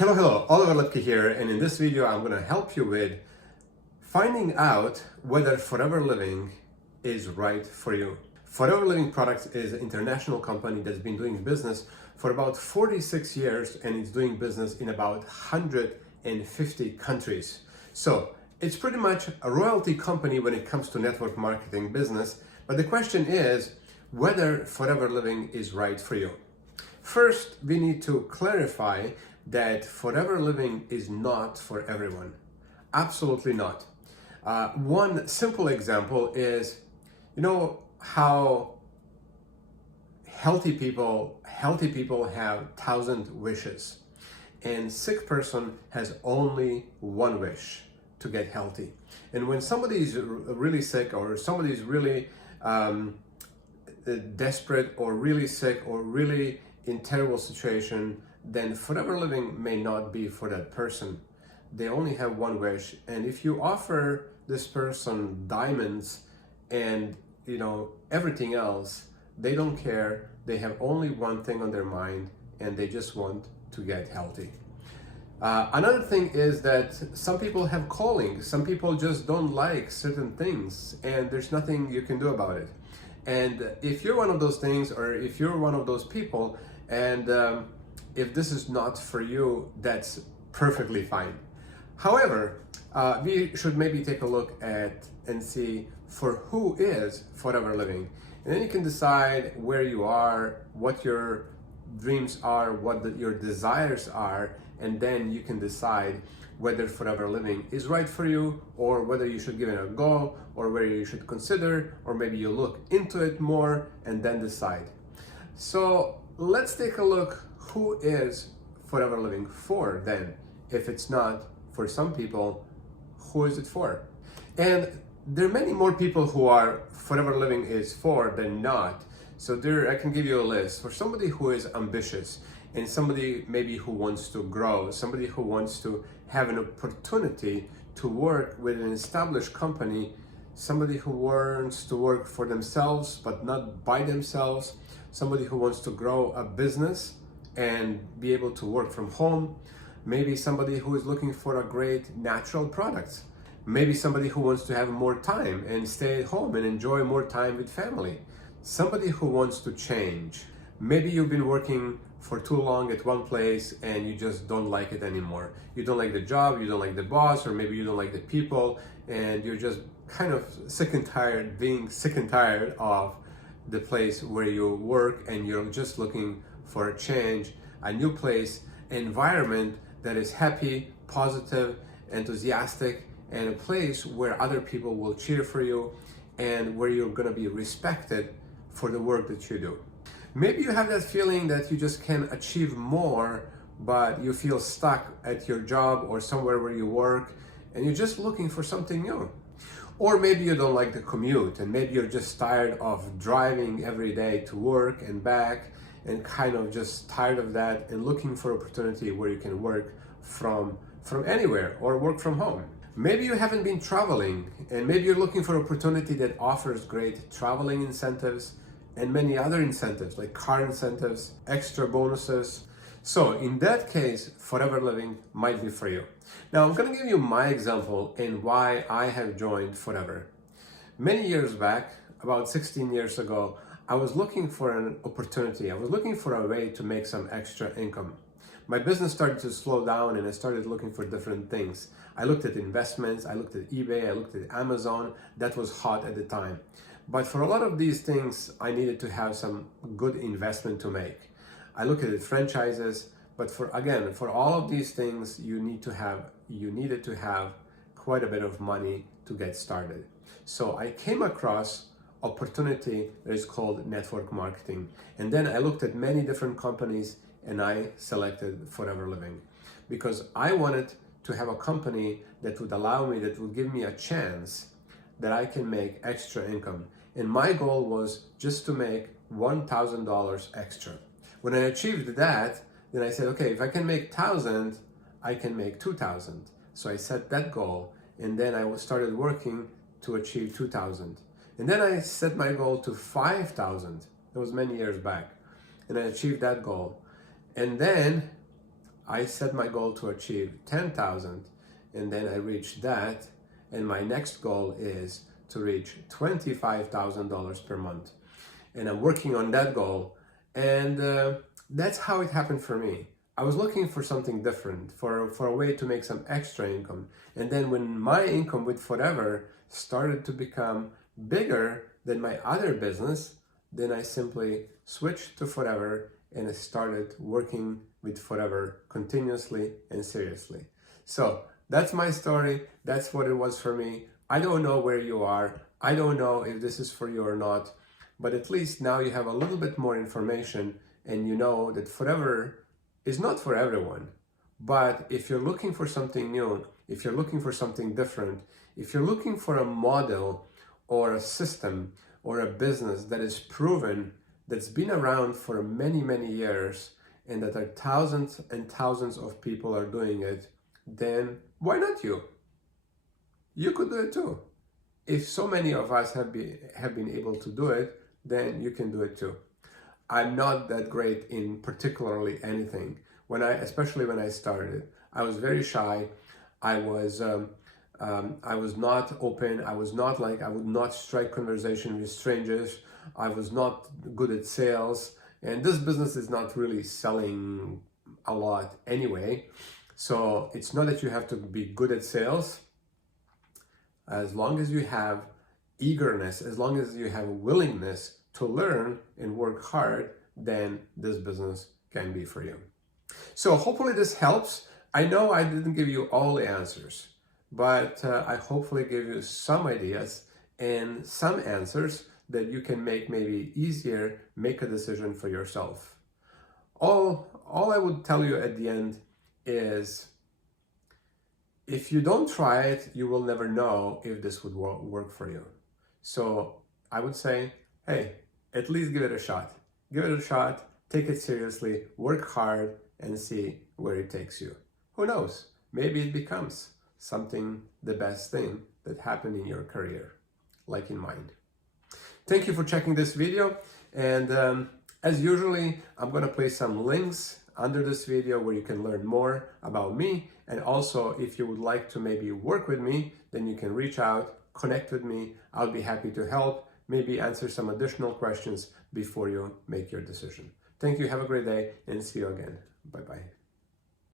Hello, Oliver Lepki here, and in this video I'm going to help you with finding out whether Forever Living is right for you. Forever Living Products is an international company that's been doing business for about 46 years, and it's doing business in about 150 countries. So it's pretty much a royalty company when it comes to network marketing business, but the question is whether Forever Living is right for you. First, we need to clarify that Forever Living is not for everyone. Absolutely not. One simple example is, you know how healthy people have 1,000 wishes, and sick person has only one wish: to get healthy. And when somebody is really sick, or somebody is really desperate, or really sick, or really in terrible situation, then Forever Living may not be for that person. They only have one wish, and if you offer this person diamonds and everything else, they don't care. They have only one thing on their mind, and they just want to get healthy. Another thing is that some people have callings. Some people just don't like certain things, and there's nothing you can do about it. And if you're one of those things, or if you're one of those people, and if this is not for you, that's perfectly fine. However, we should maybe take a look at and see for who is Forever Living. And then you can decide where you are, what your dreams are, what your desires are, and then you can decide whether Forever Living is right for you, or whether you should give it a go, or whether you should consider, or maybe you look into it more and then decide. So let's take a look. Who is Forever Living for then? If it's not for some people, who is it for? And there are many more people who are Forever Living is for than not. So I can give you a list. For somebody who is ambitious, and somebody maybe who wants to grow, somebody who wants to have an opportunity to work with an established company, somebody who wants to work for themselves but not by themselves, somebody who wants to grow a business and be able to work from home, maybe somebody who is looking for a great natural product, maybe somebody who wants to have more time and stay at home and enjoy more time with family, somebody who wants to change. Maybe you've been working for too long at one place and you just don't like it anymore. You don't like the job, you don't like the boss, or maybe you don't like the people, and you're just kind of being sick and tired of the place where you work, and you're just looking for a change, a new place, environment that is happy, positive, enthusiastic, and a place where other people will cheer for you and where you're going to be respected for the work that you do. Maybe you have that feeling that you just can achieve more, but you feel stuck at your job or somewhere where you work, and you're just looking for something new. Or maybe you don't like the commute, and maybe you're just tired of driving every day to work and back, and kind of just tired of that and looking for opportunity where you can work from anywhere or work from home. Maybe you haven't been traveling, and maybe you're looking for opportunity that offers great traveling incentives and many other incentives like car incentives, extra bonuses. So in that case, Forever Living might be for you. Now I'm going to give you my example and why I have joined Forever. Many years back, about 16 years ago, I was looking for an opportunity. I was looking for a way to make some extra income. My business started to slow down, and I started looking for different things. I looked at investments, I looked at eBay, I looked at Amazon. That was hot at the time. But for a lot of these things, I needed to have some good investment to make. I looked at franchises, but for all of these things, you needed to have quite a bit of money to get started. So I came across opportunity that is called network marketing. And then I looked at many different companies, and I selected Forever Living because I wanted to have a company that would give me a chance that I can make extra income. And my goal was just to make $1,000 extra. When I achieved that, then I said, okay, if I can make 1,000, I can make 2,000. So I set that goal, and then I started working to achieve 2,000. And then I set my goal to 5,000. That was many years back. And I achieved that goal. And then I set my goal to achieve 10,000, and then I reached that, and my next goal is to reach $25,000 per month. And I'm working on that goal, and that's how it happened for me. I was looking for something different, for a way to make some extra income. And then when my income with Forever started to become bigger than my other business, then I simply switched to Forever and I started working with Forever continuously and seriously. So that's my story. That's what it was for me. I don't know where you are. I don't know if this is for you or not, but at least now you have a little bit more information and you know that Forever is not for everyone. But if you're looking for something new, if you're looking for something different, if you're looking for a model or a system or a business that is proven, that's been around for many, many years, and that are thousands and thousands of people are doing it, then why not you? You could do it too. If so many of us have been able to do it, then you can do it too. I'm not that great in particularly anything. Especially when I started, I was very shy. I was not open. I would not strike conversation with strangers. I was not good at sales, and this business is not really selling a lot anyway. So it's not that you have to be good at sales. As long as you have eagerness, as long as you have a willingness to learn and work hard, then this business can be for you. So hopefully this helps. I know I didn't give you all the answers, but I hopefully give you some ideas and some answers that you can make a decision for yourself. All I would tell you at the end is, if you don't try it, you will never know if this would work for you. So I would say, hey, at least give it a shot. Give it a shot, take it seriously, work hard, and see where it takes you. Who knows? Maybe it becomes the best thing that happened in your career, like in mine. Thank you for checking this video, and as usually, I'm going to place some links under this video where you can learn more about me, and also if you would like to maybe work with me, then you can reach out, connect with me. I'll be happy to help, maybe answer some additional questions before you make your decision. Thank you, have a great day, and see you again. Bye-bye.